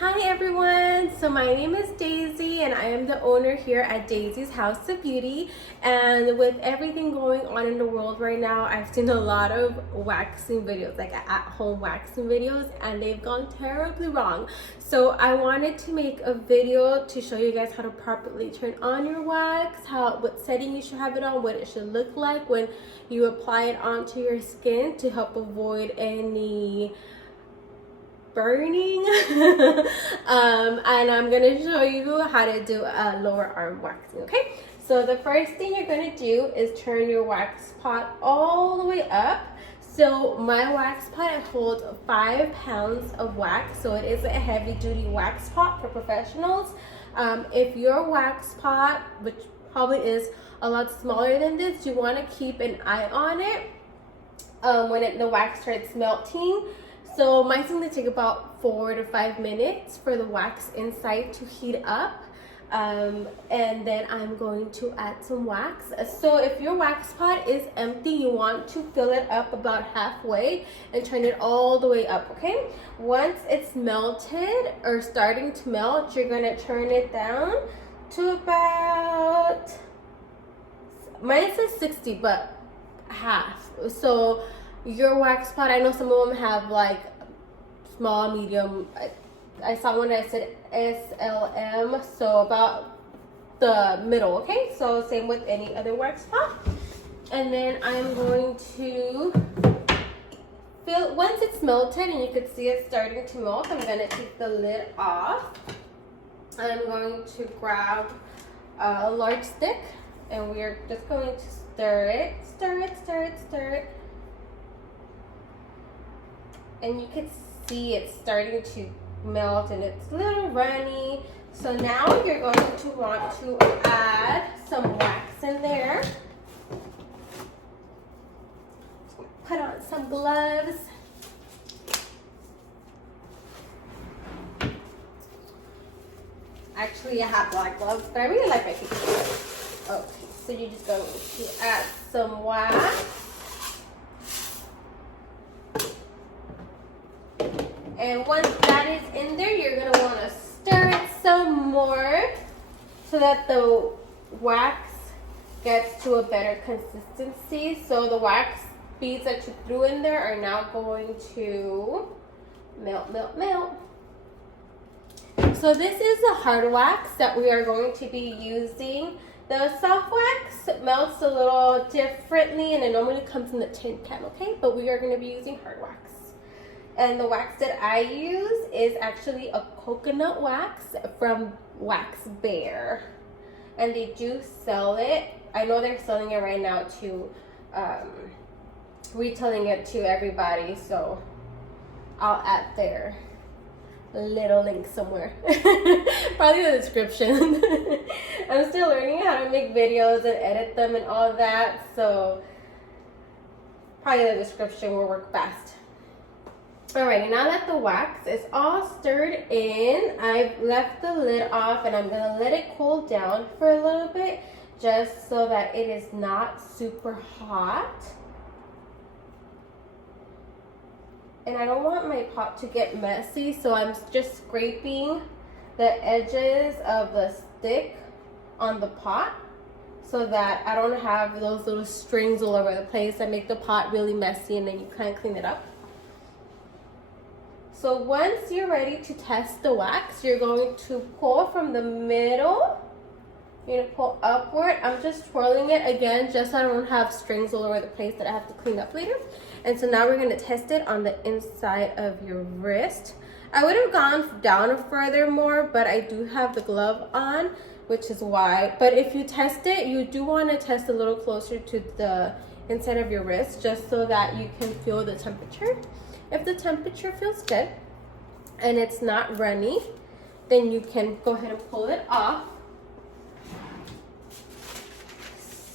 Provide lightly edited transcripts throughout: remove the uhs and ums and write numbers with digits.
Hi everyone, so my name is Daisy and I am the owner here at Daisy's House of Beauty. And with everything going on in the world right now, I've seen a lot of waxing videos, like at-home waxing videos, and they've gone terribly wrong. So I wanted to make a video to show you guys how to properly turn on your wax, what setting you should have it on, what it should look like when you apply it onto your skin to help avoid any burning. And I'm gonna show you how to do a lower arm waxing. Okay, so the first thing you're gonna do is turn your wax pot all the way up. So my wax pot holds 5 pounds of wax, so it is a heavy duty wax pot for professionals. If your wax pot, which probably is a lot smaller than this, you want to keep an eye on it when the wax starts melting. So mine's going to take about 4 to 5 minutes for the wax inside to heat up. And then I'm going to add some wax. So if your wax pot is empty, you want to fill it up about halfway and turn it all the way up, okay? Once it's melted or starting to melt, you're going to turn it down to about, mine says 60, but half. So your wax pot, I know some of them have like small, medium. I saw one that said SLM, so about the middle, okay? So same with any other wax pot. And then I'm going to fill, once it's melted and you can see it starting to melt, I'm gonna take the lid off. I'm going to grab a large stick and we're just going to stir it, stir it, stir it, stir it. And you can see it's starting to melt and it's a little runny. So now you're going to want to add some wax in there. Put on some gloves. Actually, I have black gloves, but I really like my pink gloves. Okay, so you're just going to add some wax. And once that is in there, you're going to want to stir it some more so that the wax gets to a better consistency. So the wax beads that you threw in there are now going to melt, melt, melt. So this is the hard wax that we are going to be using. The soft wax melts a little differently and it normally comes in the tin can, okay? But we are going to be using hard wax. And the wax that I use is actually a coconut wax from Wax Bear. And they do sell it. I know they're selling it right now to, retailing it to everybody. So I'll add their little link somewhere. Probably the description. I'm still learning how to make videos and edit them and all that. So probably the description will work best. Alright, now that the wax is all stirred in, I've left the lid off and I'm going to let it cool down for a little bit just so that it is not super hot. And I don't want my pot to get messy, so I'm just scraping the edges of the stick on the pot so that I don't have those little strings all over the place that make the pot really messy and then you can't clean it up. So once you're ready to test the wax, you're going to pull from the middle. You're going to pull upward. I'm just twirling it again just so I don't have strings all over the place that I have to clean up later. And so now we're going to test it on the inside of your wrist. I would have gone down further more, but I do have the glove on, which is why. But if you test it, you do want to test a little closer to the inside of your wrist just so that you can feel the temperature. If the temperature feels good and it's not runny, then you can go ahead and pull it off.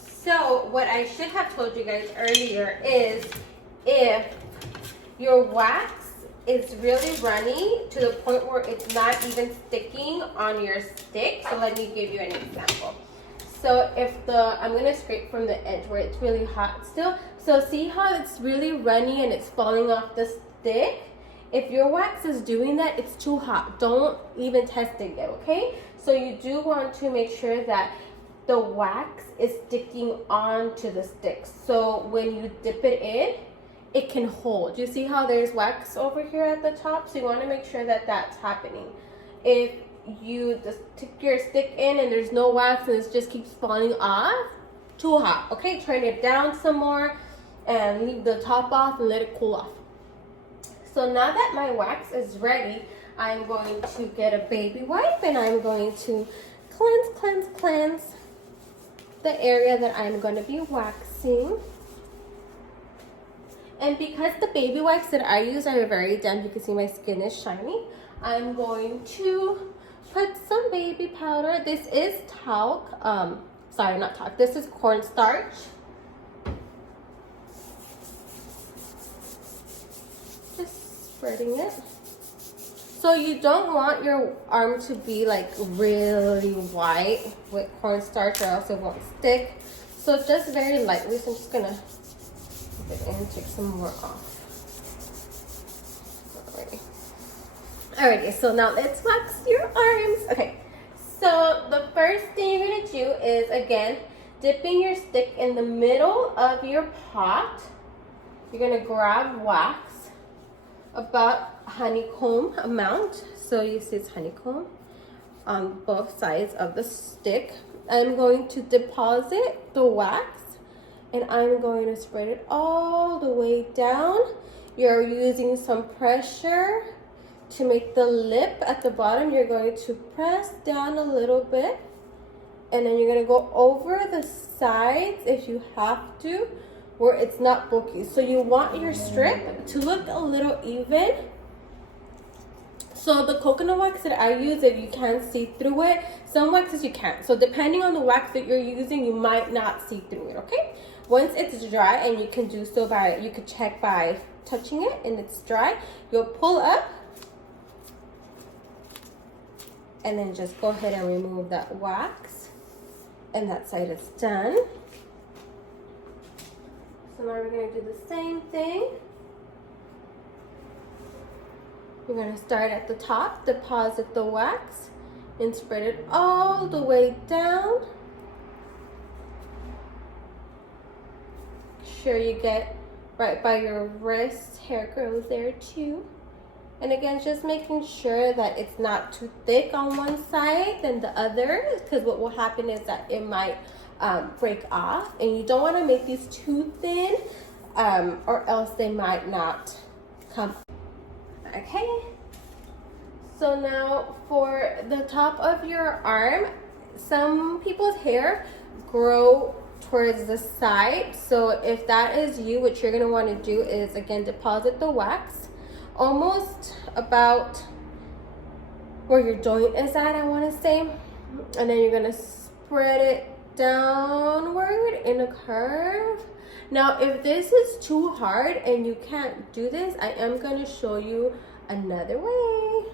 So what I should have told you guys earlier is if your wax is really runny to the point where it's not even sticking on your stick. So let me give you an example. So if I'm going to scrape from the edge where it's really hot still. So see how it's really runny and it's falling off the stick? If your wax is doing that, it's too hot. Don't even test it yet, okay? So you do want to make sure that the wax is sticking onto the stick. So when you dip it in, it can hold. You see how there's wax over here at the top? So you want to make sure that that's happening. If you just stick your stick in and there's no wax and it just keeps falling off, too hot, okay? Turn it down some more and leave the top off and let it cool off. So now that my wax is ready, I'm going to get a baby wipe and I'm going to cleanse the area that I'm going to be waxing. And because the baby wipes that I use are very damp, you can see my skin is shiny, I'm going to put some baby powder. This is talc, sorry, not talc, this is cornstarch. Just spreading it. So you don't want your arm to be like really white with cornstarch or else it won't stick. So just very lightly, so I'm just gonna put it in and take some more off. Alrighty, so now let's wax your arms. Okay, so the first thing you're gonna do is, again, dipping your stick in the middle of your pot. You're gonna grab wax, about honeycomb amount. So you see it's honeycomb on both sides of the stick. I'm going to deposit the wax and I'm going to spread it all the way down. You're using some pressure to make the lip at the bottom. You're going to press down a little bit and then you're going to go over the sides if you have to, where it's not bulky. So you want your strip to look a little even. So the coconut wax that I use, if you can see through it, some waxes you can't. So depending on the wax that you're using, you might not see through it, okay? Once it's dry, and you can do so by, you could check by touching it and it's dry, you'll pull up and then just go ahead and remove that wax. And that side is done. So now we're going to do the same thing. We're going to start at the top, deposit the wax, and spread it all the way down. Make sure you get right by your wrist. Hair grows there too. And again, just making sure that it's not too thick on one side than the other, because what will happen is that it might break off, and you don't want to make these too thin or else they might not come. Okay, so now for the top of your arm, some people's hair grow towards the side. So if that is you, what you're going to want to do is, again, deposit the wax almost about where your joint is at, I want to say, and then you're going to spread it downward in a curve. Now if this is too hard and you can't do this, I am going to show you another way.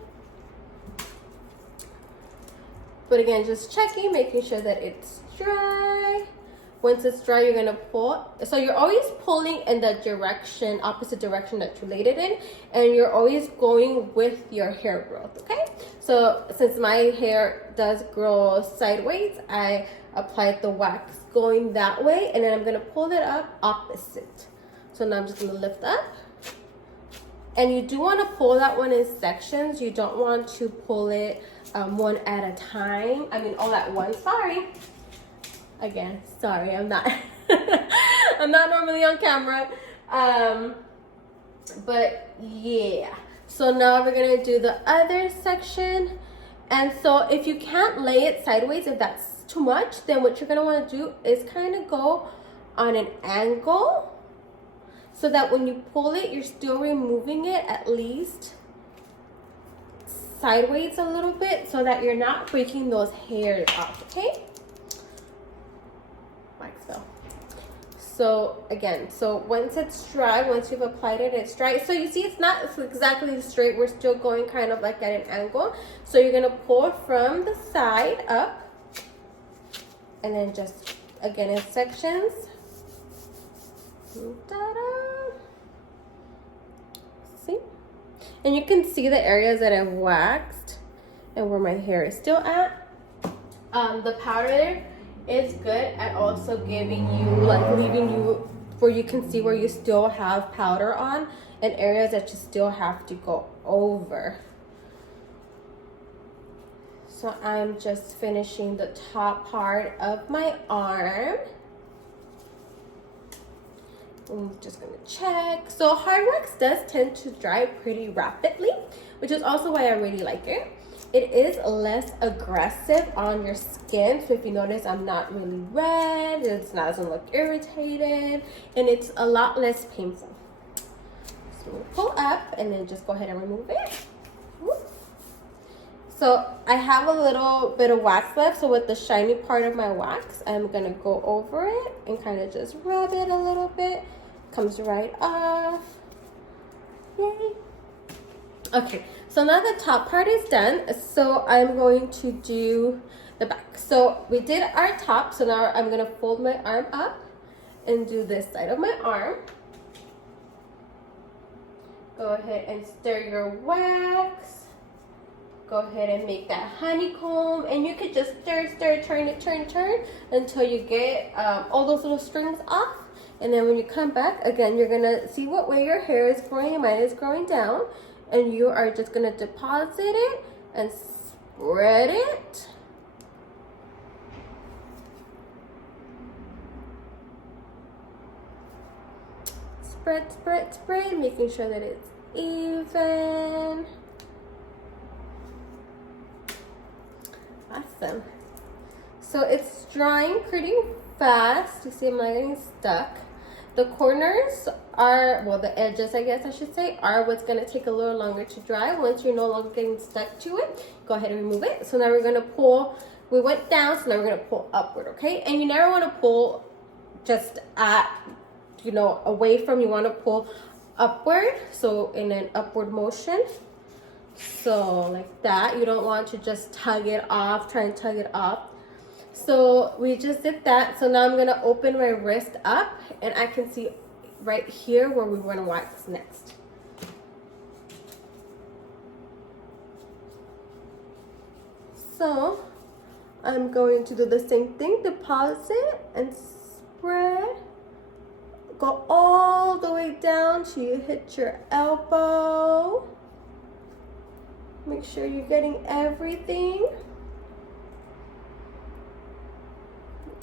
But again, just checking, making sure that it's dry. Once it's dry, you're gonna pull. So you're always pulling in the direction, opposite direction that you laid it in, and you're always going with your hair growth, okay? So since my hair does grow sideways, I applied the wax going that way, and then I'm gonna pull it up opposite. So now I'm just gonna lift up. And you do wanna pull that one in sections. You don't want to pull it one at a time. I mean, all at once, sorry. Again, sorry, I'm not I'm not normally on camera. But yeah. So now we're gonna do the other section. And so if you can't lay it sideways, if that's too much, then what you're gonna wanna do is kind of go on an angle so that when you pull it, you're still removing it at least sideways a little bit so that you're not breaking those hairs off, okay? So again, so once it's dry, once you've applied it, it's dry. So you see it's not exactly straight. We're still going kind of like at an angle. So you're going to pull from the side up and then just, again, in sections. Ta-da! See? And you can see the areas that I've waxed and where my hair is still at. The powder is good at also giving you, like leaving you where you can see where you still have powder on and areas that you still have to go over. So I'm just finishing the top part of my arm. I'm just gonna check. So hard wax does tend to dry pretty rapidly, which is also why I really like it. It is less aggressive on your skin. So if you notice, I'm not really red. It doesn't look irritated, and it's a lot less painful. So we'll pull up and then just go ahead and remove it. So I have a little bit of wax left. So with the shiny part of my wax, I'm gonna go over it and kind of just rub it a little bit. Comes right off. Yay. Okay, so now the top part is done. So I'm going to do the back. So we did our top. So now I'm gonna fold my arm up and do this side of my arm. Go ahead and stir your wax. Go ahead and make that honeycomb, and you could just stir, turn until you get all those little strings off. And then when you come back, again, you're gonna see what way your hair is growing and mine is growing down, and you are just gonna deposit it and spread it. Spread, making sure that it's even. Awesome. So it's drying pretty fast. You see I'm not getting stuck. The corners are, well, the edges, I guess I should say, are what's going to take a little longer to dry. Once you're no longer getting stuck to it, go ahead and remove it. So now we're going to pull. We went down, so now we're going to pull upward, okay? And you never want to pull just at, you know, away from. You want to pull upward, so in an upward motion. So like that. You don't want to just tug it off, try and tug it off. So we just did that. So now I'm going to open my wrist up, and I can see right here where we want to wax next. So I'm going to do the same thing, deposit and spread. Go all the way down till you hit your elbow. Make sure you're getting everything.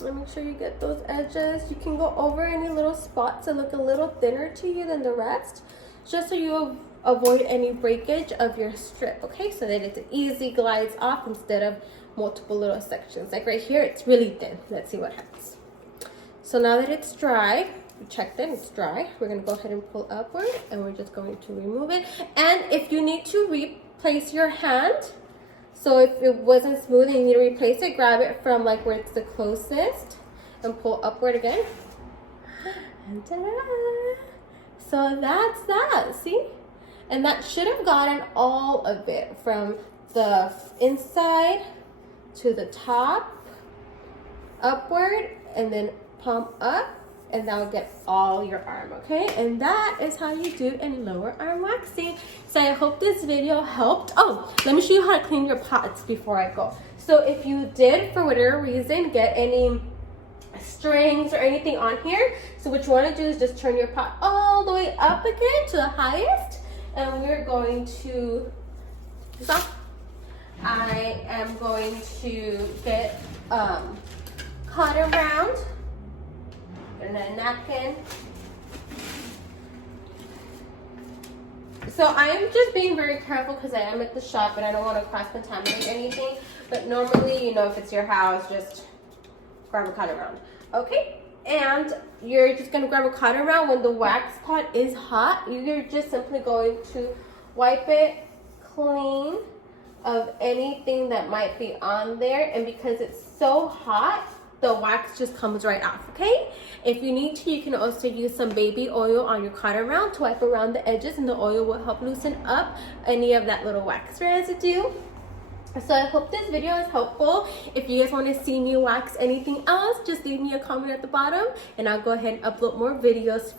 And make sure you get those edges. You can go over any little spots that look a little thinner to you than the rest, just so you avoid any breakage of your strip, okay? So that it easily glides off instead of multiple little sections. Like right here, it's really thin. Let's see what happens. So now that it's dry, we checked it, it's dry. We're gonna go ahead and pull upward, and we're just going to remove it. And if you need to replace your hand, so if it wasn't smooth and you need to replace it, grab it from like where it's the closest and pull upward again. And ta-da! So that's that, see? And that should have gotten all of it from the inside to the top, upward, and then palm up. And that will get all your arm, okay? And that is how you do a lower arm waxing. So I hope this video helped. Oh, let me show you how to clean your pots before I go. So if you did, for whatever reason, get any strings or anything on here, so what you want to do is just turn your pot all the way up again to the highest. And we're going to stop. I am going to get cotton round and a napkin. So I am just being very careful because I am at the shop and I don't want to cross-contaminate anything. But normally, you know, if it's your house, just grab a cotton round. Okay? And you're just going to grab a cotton round when the wax pot is hot. You're just simply going to wipe it clean of anything that might be on there. And because it's so hot, the wax just comes right off, okay? If you need to, you can also use some baby oil on your cotton round to wipe around the edges, and the oil will help loosen up any of that little wax residue. So I hope this video is helpful. If you guys want to see me wax anything else, just leave me a comment at the bottom, and I'll go ahead and upload more videos